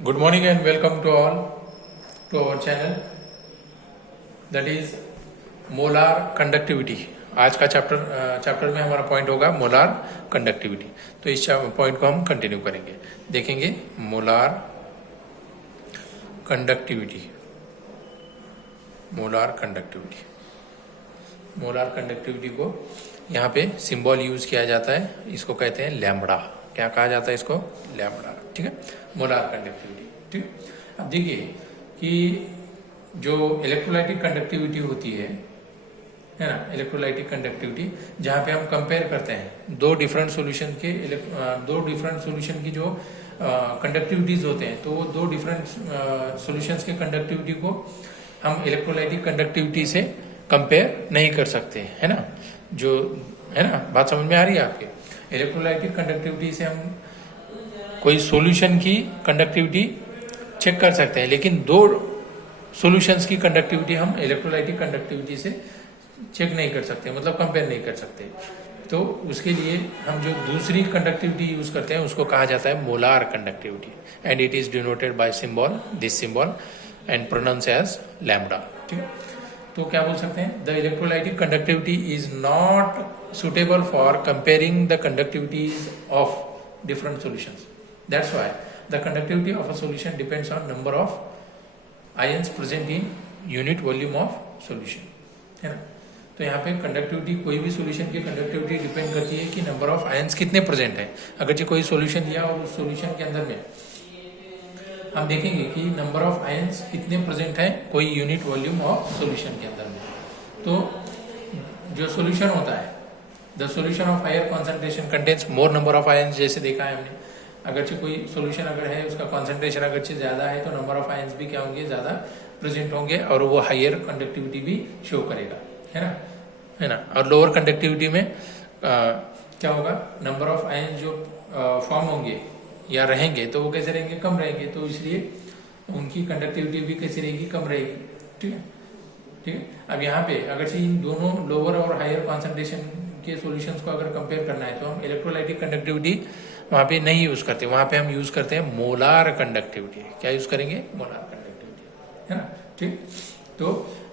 Good morning and welcome to all to our channel that is molar conductivity. आज का chapter में हमारा point होगा मोलार कंडक्टिविटी। तो इस पॉइंट को हम कंटिन्यू करेंगे, देखेंगे मोलार कंडक्टिविटी। मोलार कंडक्टिविटी को यहाँ पे सिंबल यूज किया जाता है, इसको कहते हैं लैम्बडा। क्या कहा जाता है इसको? लैम्बडा। ठीक है, मोलार कंडक्टिविटी। ठीक है, अब देखिए कि जो इलेक्ट्रोलाइटिक कंडक्टिविटी होती है ना, इलेक्ट्रोलाइटिक कंडक्टिविटी जहाँ पे हम कंपेयर करते हैं दो डिफरेंट सॉल्यूशन की जो कंडक्टिविटीज होते हैं, तो वो दो डिफरेंट सॉल्यूशंस के कंडक्टिविटी को हम इलेक्ट्रोलाइटिक कंडक्टिविटी से कंपेयर नहीं कर सकते, है ना। जो है ना, बात समझ में आ रही है आपके? इलेक्ट्रोलाइटिक कंडक्टिविटी से हम कोई सॉल्यूशन की कंडक्टिविटी चेक कर सकते हैं, लेकिन दो सॉल्यूशंस की कंडक्टिविटी हम इलेक्ट्रोलाइटिक कंडक्टिविटी से चेक नहीं कर सकते, मतलब कंपेयर नहीं कर सकते। तो उसके लिए हम जो दूसरी कंडक्टिविटी यूज करते हैं उसको कहा जाता है molar conductivity, and it is denoted by symbol, this symbol, and pronounce as lambda. ठीक है, तो क्या बोल सकते हैं? The electrolytic conductivity is not suitable for comparing the conductivities of different solutions. That's why the conductivity of a solution depends on number of ions present in unit volume of solution, है ना। तो यहाँ पे conductivity, कोई भी solution की conductivity depend करती है कि नंबर ऑफ आयंस कितने प्रेजेंट है। अगर जो कोई सॉल्यूशन दिया और उस सॉल्यूशन के अंदर में हम देखेंगे कि नंबर ऑफ आयंस कितने प्रेजेंट है कोई यूनिट वॉल्यूम ऑफ सॉल्यूशन के अंदर में, तो जो सॉल्यूशन होता है, the solution of higher concentration contains more number of ions, जैसे देखा है हमने। अगरचे कोई सॉल्यूशन अगर है, उसका कॉन्सेंट्रेशन अगरचे ज्यादा है, तो नंबर ऑफ आयंस भी क्या होंगे? ज्यादा प्रेजेंट होंगे, और वो हायर कंडक्टिविटी भी शो करेगा, है ना। और लोअर कंडक्टिविटी में क्या होगा? नंबर ऑफ आयंस जो फॉर्म होंगे या रहेंगे, तो वो कैसे रहेंगे? कम रहेंगे, तो इसलिए उनकी कंडक्टिविटी भी कैसी रहेगी? कम रहेगी। ठीक है, ठीक है। अब यहाँ पे अगर इन दोनों लोअर और हायर कॉन्सेंट्रेशन के सॉल्यूशंस को अगर कंपेयर करना है, तो हम इलेक्ट्रोलाइटिक कंडक्टिविटी वहां पे नहीं यूज करते, वहां पे हम यूज करते हैं मोलार कंडक्टिविटी। क्या यूज करेंगे? मोलार कंडक्टिविटी, है ना। ठीक, तो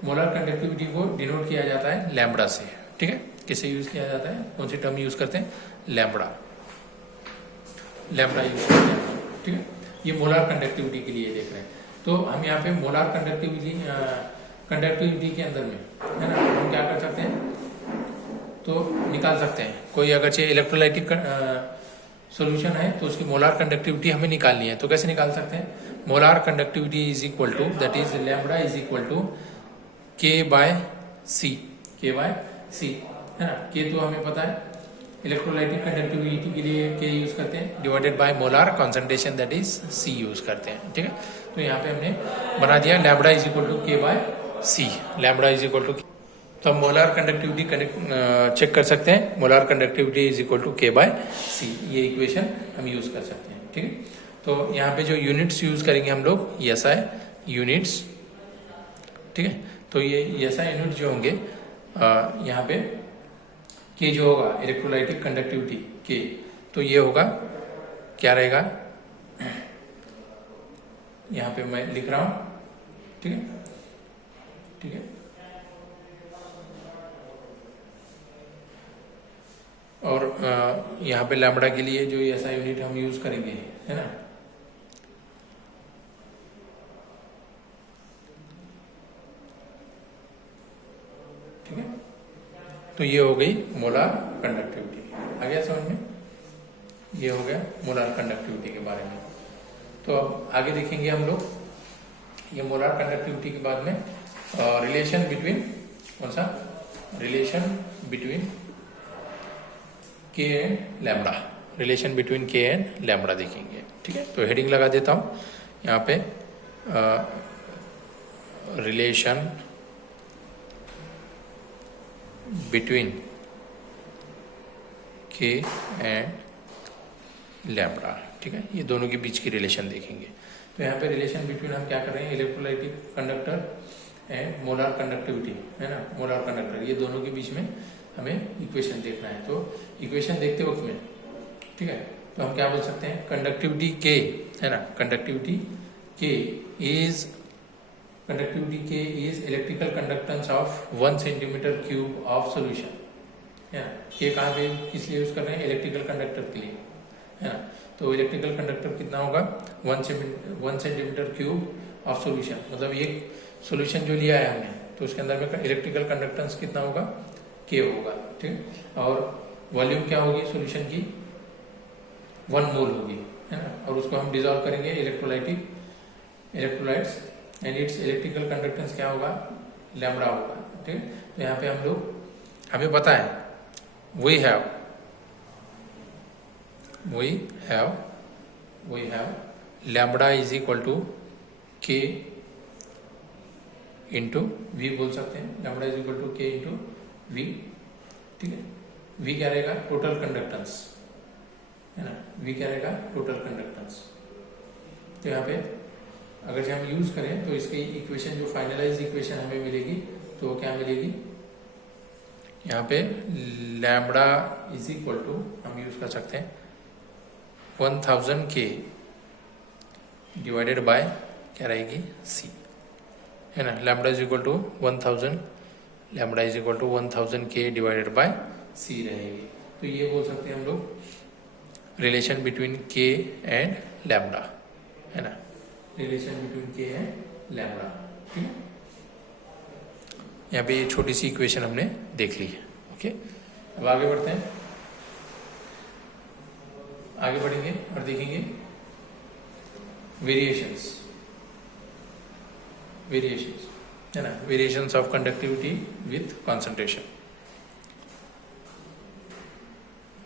मोलार कंडक्टिविटी को डिनोट किया जाता है लैम्बडा से। ठीक है, किसे यूज किया जाता है? कौन सी टर्म यूज करते हैं? लैम्बडा। लैम्बडा यूज करते हैं। ठीक है, ये मोलार कंडक्टिविटी के लिए देख रहे हैं। तो हम यहाँ पे मोलार कंडक्टिविटी के अंदर में, है ना, हम क्या कर सकते हैं? तो निकाल सकते हैं कोई अगर चाहिए इलेक्ट्रोलाइटिक सॉल्यूशन है, तो उसकी मोलार कंडक्टिविटी हमें निकालनी है। तो कैसे निकाल सकते हैं? Molar conductivity is equal to, that is lambda is equal to K by C. K by सी, है ना। के तो हमें पता है, इलेक्ट्रोलाइटिक कंडक्टिविटी के लिए के यूज करते हैं, divided by molar concentration, that is C use करते हैं। ठीक है, तो यहाँ पे हमने बना दिया lambda is equal to K by C. Lambda is equal to, तो हम मोलार कंडक्टिविटी चेक कर सकते हैं। Molar conductivity is equal to K by C, ये इक्वेशन हम यूज कर सकते हैं। ठीक है, तो यहाँ पे जो यूनिट्स यूज करेंगे हम लोग, एसआई यूनिट्स। ठीक है, तो ये एसआई यूनिट जो होंगे यहाँ पे के जो होगा इलेक्ट्रोलाइटिक कंडक्टिविटी के, तो ये होगा, क्या रहेगा? यहाँ पे मैं लिख रहा हूं। ठीक है, ठीक है, और यहाँ पे लैम्बडा के लिए जो ऐसा यूनिट हम यूज करेंगे, है ना, ठीक है। तो ये हो गई मोलार कंडक्टिविटी। आ गया समझ में? ये हो गया मोलार कंडक्टिविटी के बारे में। तो अब आगे देखेंगे हम लोग ये मोलार कंडक्टिविटी के बाद में रिलेशन बिटवीन, कौन सा? रिलेशन बिटवीन के एंड लैम्बडा। रिलेशन बिटवीन के एंड लैम्बडा देखेंगे। ठीक है, तो हेडिंग लगा देता हूं यहाँ पे, रिलेशन बिटवीन के एंड लैम्बडा। ठीक है, ये दोनों के बीच की रिलेशन देखेंगे। तो यहाँ पे रिलेशन बिटवीन हम क्या कर रहे हैं? Electrolytic conductor and molar conductivity, है ना, मोलार कंडक्टर, ये दोनों के बीच में हमें इक्वेशन देखना है। तो इक्वेशन देखते वक्त में, ठीक है, तो हम क्या बोल सकते हैं, कंडक्टिविटी के, है ना, कंडक्टिविटी के is electrical conductance of 1 centimetre cube of solution, है ना। ये कहाँ पे किस लिए यूज कर रहे हैं, इलेक्ट्रिकल कंडक्टर के लिए, है ना। तो इलेक्ट्रिकल कंडक्टर कितना होगा, 1 सेंटीमीटर क्यूब ऑफ सोल्यूशन, मतलब ये सोल्यूशन जो लिया है हमने, तो उसके अंदर में इलेक्ट्रिकल कंडक्टेंस कितना होगा, के होगा, ठीक है। और वॉल्यूम क्या होगी सोल्यूशन की, 1 मोल होगी, है ना। और उसको हम डिजोल्व करेंगे electrolytes and it's electrical conductance क्या होगा, लैम्बडा होगा, ठीक है। तो यहाँ पे हम लोग, हमें पता है we have lambda is equal to K into V बोल सकते हैं, lambda is equal to K into V, ठीक है। वी क्या रहेगा, टोटल कंडक्टेंस, है ना, वी क्या रहेगा, टोटल कंडक्टेंस। तो यहाँ पे अगर से हम यूज करें तो इसकी इक्वेशन जो फाइनलाइज इक्वेशन हमें मिलेगी, तो क्या मिलेगी, यहाँ पे लैम्बडा इज इक्वल टू हम यूज कर सकते हैं 1000 के डिवाइडेड बाय क्या रहेगी, सी, है ना। लैम्बडा इज इक्वल टू 1000 के डिवाइडेड बाय सी रहेगी। तो ये बोल सकते हैं हम लोग रिलेशन बिटवीन के एंड लैम्बडा, है ना, रिलेशन बिटवीन के एंड लैम्बडा, ठीक है। यहाँ पे ये छोटी सी इक्वेशन हमने देख ली है, ओके। अब आगे बढ़ते हैं, आगे बढ़ेंगे और देखेंगे वेरिएशंस, है ना, variations of conductivity with concentration,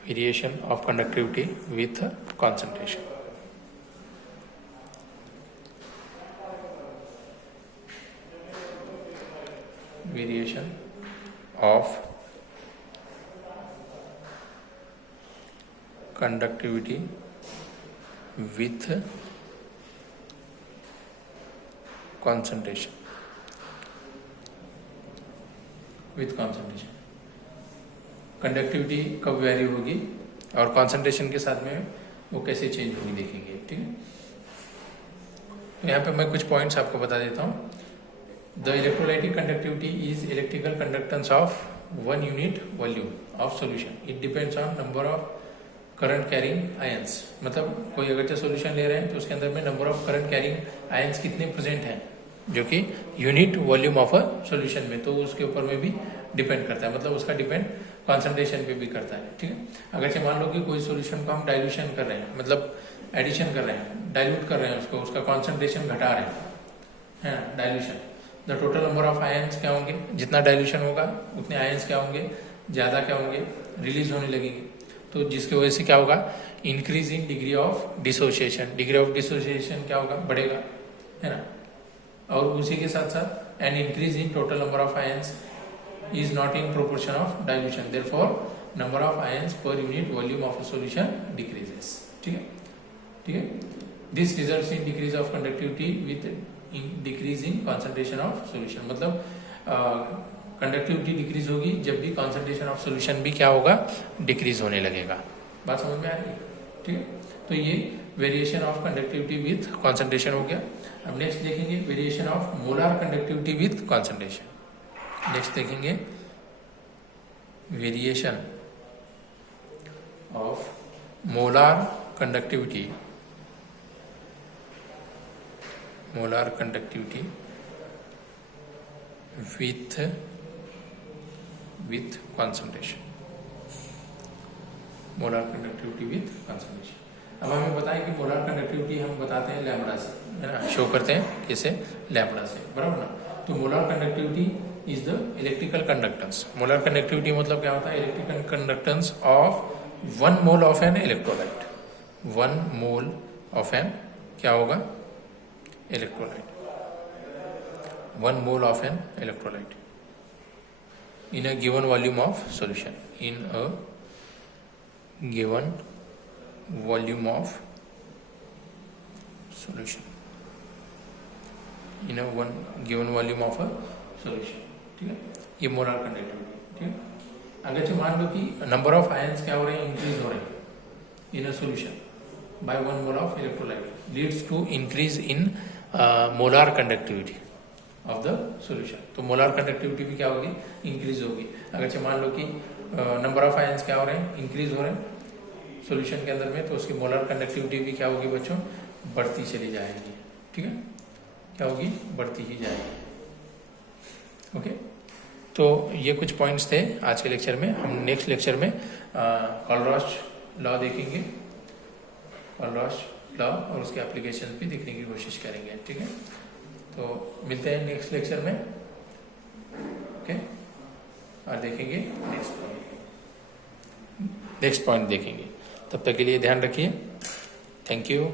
variation of conductivity with concentration. Variation of conductivity with concentration, conductivity कब वैरी होगी और कॉन्सेंट्रेशन के साथ में वो कैसे चेंज होगी देखेंगे, ठीक है। तो यहाँ पे मैं कुछ पॉइंट्स आपको बता देता हूँ। The electrolytic conductivity is electrical conductance of 1 unit volume of solution. It depends on number of current carrying ions. मतलब कोई अगर जो सोल्यूशन ले रहे हैं तो उसके अंदर में number of current carrying ions कितने प्रेजेंट हैं, जो कि unit volume of a solution में, तो उसके ऊपर में भी डिपेंड करता है, मतलब उसका डिपेंड कॉन्सेंट्रेशन पे भी करता है, ठीक है। अगर से मान लो कि कोई सोल्यूशन को हम डाइल्यूशन कर रहे हैं, मतलब एडिशन कर रहे हैं, डाइल्यूट कर रहे हैं उसको, उसका कॉन्सेंट्रेशन घटा रहे हैं, है ना, dilution. The total number of ions क्या होंगे, जितना डाइल्यूशन होगा उतने आयंस क्या होंगे, ज्यादा क्या होंगे, रिलीज होने लगेंगे। तो जिसकी वजह से क्या होगा, increase in degree of dissociation, degree of dissociation क्या होगा, बढ़ेगा, है ना। और उसी के साथ साथ an increase in total number of ions is not in proportion of dilution, therefore number of ions per unit volume of A solution decreases, ठीक है, ठीक है। This results in decrease of conductivity with decrease in concentration of solution, मतलब conductivity decrease होगी जब भी concentration of solution भी क्या होगा, डिक्रीज होने लगेगा। बात समझ में आ रही है, ठीक है। तो ये variation of conductivity with concentration हो गया। अब नेक्स्ट देखेंगे variation of molar conductivity with concentration. Next देखेंगे variation of molar conductivity with concentration, molar conductivity with concentration. अब हमें बताएं कि मोलार कंडक्टिविटी हम बताते हैं लैम्बडा से, है ना, शो करते हैं कैसे, लैम्बडा से, बराबर ना। तो molar conductivity is the electrical conductance. Molar conductivity मतलब क्या होता है, electrical conductance of 1 mole of an electrolyte, 1 mole of an क्या होगा, electrolyte, 1 mole of an electrolyte in a given volume of solution, in a given volume of solution, in a given volume of a solution, ठीक है। ये molar conductivity, ठीक है। अगर मान लो कि नंबर ऑफ आयंस क्या हो रहे हैं, इंक्रीज हो रहे हैं इन a solution, by 1 mole of electrolyte leads to increase in molar conductivity of the solution. तो मोलार कंडक्टिविटी भी क्या होगी, इंक्रीज होगी. अगर मान लो कि नंबर ऑफ आयंस क्या हो रहे हैं, इंक्रीज हो रहे हैं सॉल्यूशन के अंदर में, तो उसकी मोलार कंडक्टिविटी भी क्या होगी बच्चों, बढ़ती चली जाएगी. ठीक है, क्या होगी, बढ़ती ही जाएगी. ओके, तो ये कुछ पॉइंट्स थे आज के लेक्चर में. हम नेक्स्ट लेक्चर में कॉलरॉश लॉ देखेंगे, कॉलरॉश लॉ और उसके एप्लीकेशन भी देखने की कोशिश करेंगे. ठीक है, तो मिलते हैं नेक्स्ट लेक्चर में. ओके, और देखेंगे नेक्स्ट पॉइंट देखेंगे. तब तक के लिए ध्यान रखिए. Thank you.